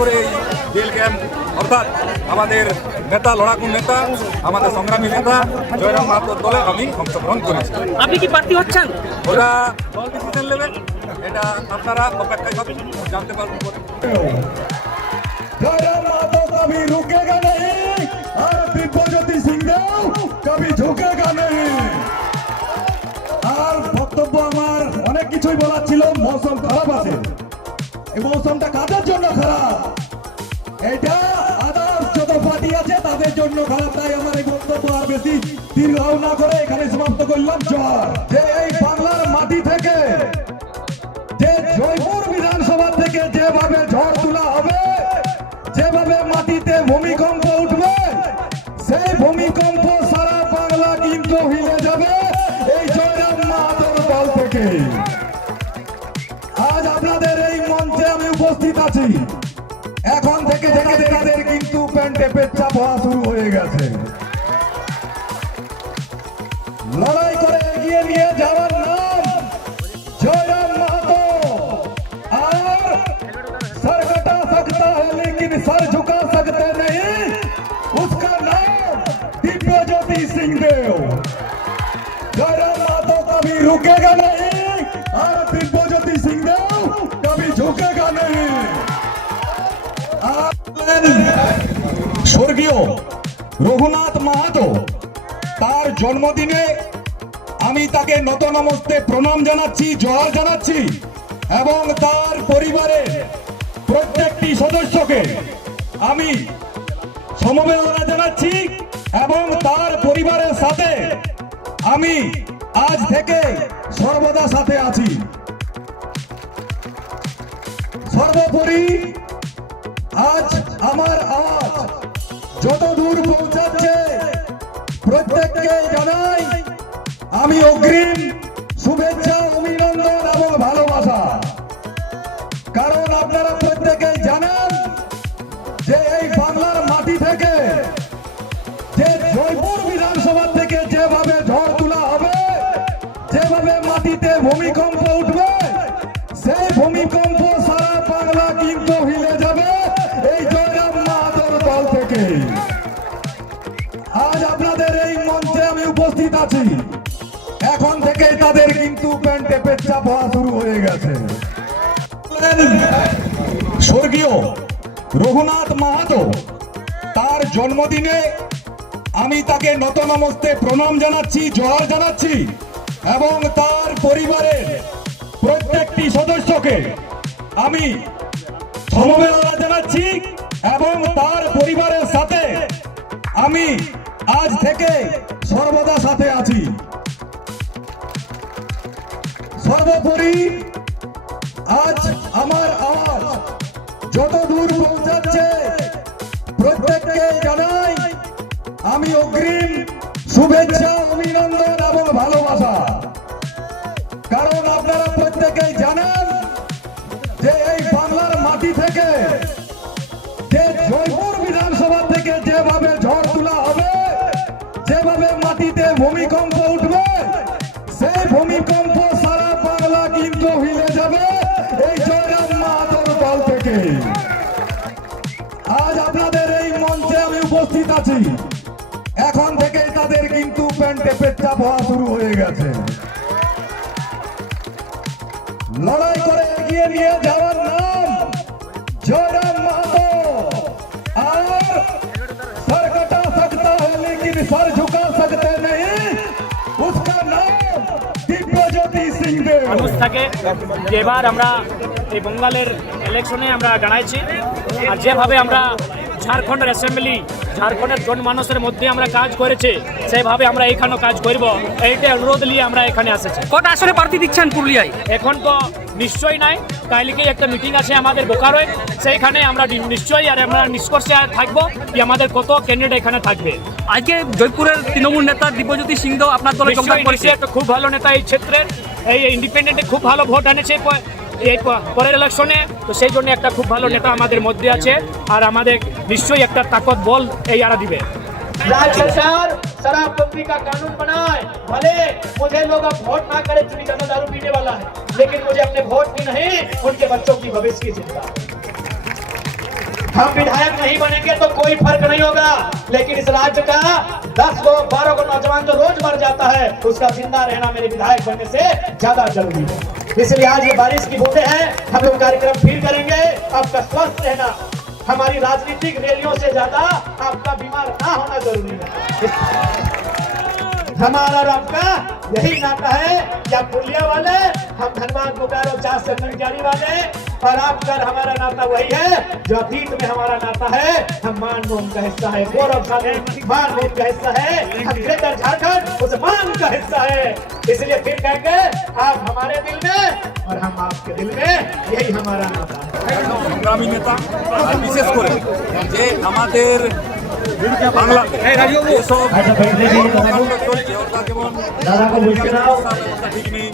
করে এই jail camp অর্থাৎ আমাদের নেতা, লড়াকু নেতা, আমাদের সংগ্রামী নেতা জয়রাম মাহাতোর দলে আমি অংশগ্রহণ করেছি। আপনি কি প্রার্থী হচ্ছেন? ওরা দল ডিসিশন নেবে, এটা আপনারা অপেক্ষায় জানতে পারবেন। जयराम मातो कभी रुकेगा नहीं और दिव्यज्योति सिंहदेव कभी झुकेगा नहीं। আর বক্তব্য আমার অনেক কিছুই বলার ছিল। মৌসুম খারাপ আছে, এই মৌসুমটা কাদের জন্য খারাপ? এটা আদার্স যত পার্টি আছে তাদের জন্য খারাপ। তাই আমার এই বক্তব্য আর বেশি দীর্ঘ না করে এখানে সমাপ্ত করলাম। জয়। যে এই বাংলার মাটি থেকে, যে জয়পুর বিধানসভা থেকে যেভাবে ঝড় তোলা হবে, যেভাবে মাটিতে ভূমিকম্প উঠবে, সেই ভূমিকম্প সারা বাংলা কিন্তু হিলে যাবে এই জয়রাম মাহাতোর দল থেকে। আজ আপনাদের এই মঞ্চে আমি উপস্থিত আছি। এখন থেকে তাদের কিন্তু প্যান্টে পেচ্ছাপ হওয়া শুরু হয়ে গেছে। লড়াই করে এগিয়ে নিয়ে যাওয়ার নাম জয়রাম मातो। और सर कटा सकता है लेकिन सर झुका सकते नहीं, उसका नाम दिव्यज्योति सिंहदेव। जयराम मातो कभी रुकेगा नहीं और दिव्यज्योति सिंहदेव कभी झुकेगा नहीं। স্বর্গীয় রঘুনাথ মাহাতো, তার জন্মদিনে আমি তাকে নত নমস্তে প্রণাম জানাচ্ছি, জোহার জানাচ্ছি এবং তার পরিবারের প্রত্যেকটি সদস্যকে আমি সমবেদনা জানাচ্ছি এবং তার পরিবারের সাথে আমি আজ থেকে সর্বদা সাথে আছি। সর্বোপরি আজ আমার আওয়াজ যত দূর পৌঁছাচ্ছে প্রত্যেককে জানাই আমি অগ্রিম শুভেচ্ছা, অভিনন্দন এবং ভালোবাসা। কারণ আপনারা প্রত্যেকেই জানেন যে এই বাংলার মাটি থেকে, যে জয়পুর বিধানসভা থেকে যেভাবে ঝড় তোলা হবে, যেভাবে মাটিতে ভূমিকম্প উঠবে, সেই ভূমিকম্প সারা বাংলা কিন্তু হিলে যাবে এই জয়রাম মাহাতোর দল থেকে। আজ আপনাদের এই মঞ্চে আমি উপস্থিত আছি। এখন থেকে তাদের কিন্তু প্যান্টে পেচ্ছাপ হওয়া শুরু হয়ে গেছে। স্বর্গীয় রঘুনাথ মাহাতো, তার জন্মদিনে আমি তাকে নত নমস্তে প্রণাম জানাচ্ছি, জোহার জানাচ্ছি এবং তার পরিবারের প্রত্যেকটি সদস্যকে আমি সমবেদনা জানাচ্ছি এবং তার পরিবারের সাথে আমি আজ থেকে সর্বদা সাথে আছি। সর্বোপরি আজ আমার আওয়াজ যত দূর পৌঁছাচ্ছে প্রত্যেককে জানাই আমি অগ্রিম শুভেচ্ছা, অভিনন্দন এবং ভালোবাসা। কারণ আপনারা প্রত্যেকেই জানেন যে এই বাংলার মাটি থেকে, যে জয়পুর বিধানসভা থেকে যেভাবে ঝড় তোলা হবে, যেভাবে মাটিতে ভূমিকম্প উঠবে, সেই ভূমিকম্প সারা বাংলা কিন্তু হিলে যাবে এই জয়রাম মাহাতোর দল থেকে। আজ আপনাদের এই মঞ্চে আমি উপস্থিত আছি। এখন থেকে তাদের কিন্তু প্যান্টে পেচ্ছাপ হওয়া শুরু হয়ে গেছে। লড়াই করে এগিয়ে নিয়ে যাওয়ার নাম জয়রাম মাহাতো। और सर कटा सकता है लेकिन सर झुका सकते नहीं, उसका नाम दिव्यज्योति सिंहदेव। মানুষ থাকে এবার আমরা এই বঙ্গালের ইলেকশনে আমরা জানাইছি, আর যেভাবে আমরা ঝাড়খণ্ডের অ্যাসেম্বলি, ঝাড়খণ্ডের জনমানুষের মধ্যে আমরা কাজ করেছি, সেইভাবে আমরা এখানেও কাজ করব, এইটা অনুরোধ নিয়ে আমরা এখানে আসেছি। কটা আসলে প্রার্থী দিচ্ছেন পুরুলিয়ায়? এখন তো নিশ্চয়ই নাই, কালকে একটা মিটিং আছে আমাদের বোকারোয়, সেইখানে আমরা নিশ্চয়ই আর আমরা নিষ্কর্ষে থাকবো যে আমাদের কত ক্যান্ডিডেট এখানে থাকবে। আজকে জয়পুরের তৃণমূল নেতা দিব্যজ্যোতি সিংদেও আপনার দলে যোগদান করেছে, একটা খুব ভালো নেতা এই ক্ষেত্রের, এই ইন্ডিপেন্ডেন্টে খুব ভালো ভোট এনেছে এই পরের ইলেকশনে, তো সেই জন্য একটা খুব ভালো নেতা আমাদের মধ্যে আছে আর আমাদের নিশ্চয়ই একটা তাকত বল এই আরা দিবে। राज्य सरकार शराबबंदी का कानून बनाए, भले मुझे लोग अब वोट ना करे, चुनी चाटा दारू पीने वाला है, लेकिन मुझे अपने वोट की नहीं उनके बच्चों की भविष्य की चिंता है। हम विधायक नहीं बनेंगे तो कोई फर्क नहीं होगा, लेकिन इस राज्य का 10 को 12 को नौजवान जो रोज मर जाता है उसका जिंदा रहना मेरे विधायक बनने से ज्यादा जरूरी है। इसलिए आज ये बारिश की बूंदे हैं, हम लोग कार्यक्रम फिर करेंगे। आपका स्वस्थ रहना हमारी राजनीतिक रैलियों से ज्यादा आपका बीमार ना होना जरूरी है। हमारा और आपका यही नाता है कि आप पुलिया वाले, हम धनबाद बोकारो चार संगठन वाले, और आपका हमारा नाता वही है जो अतीत में हमारा नाता है। हम मानभूम का हिस्सा है, गौरवशाली मानभूम का हिस्सा है, हम ग्रेटर झारखंड उस मान का हिस्सा है। इसलिए फिर कहेंगे आप हमारे दिल में और हम आपके दिल में, यही हमारा नाता है। সংগ্রামী নেতা আর বিশেষ করে যে আমাদের বাংলাতে যেসব কর্মকাণ্ড চলছে অর্থাৎ যেমন ঠিক নেই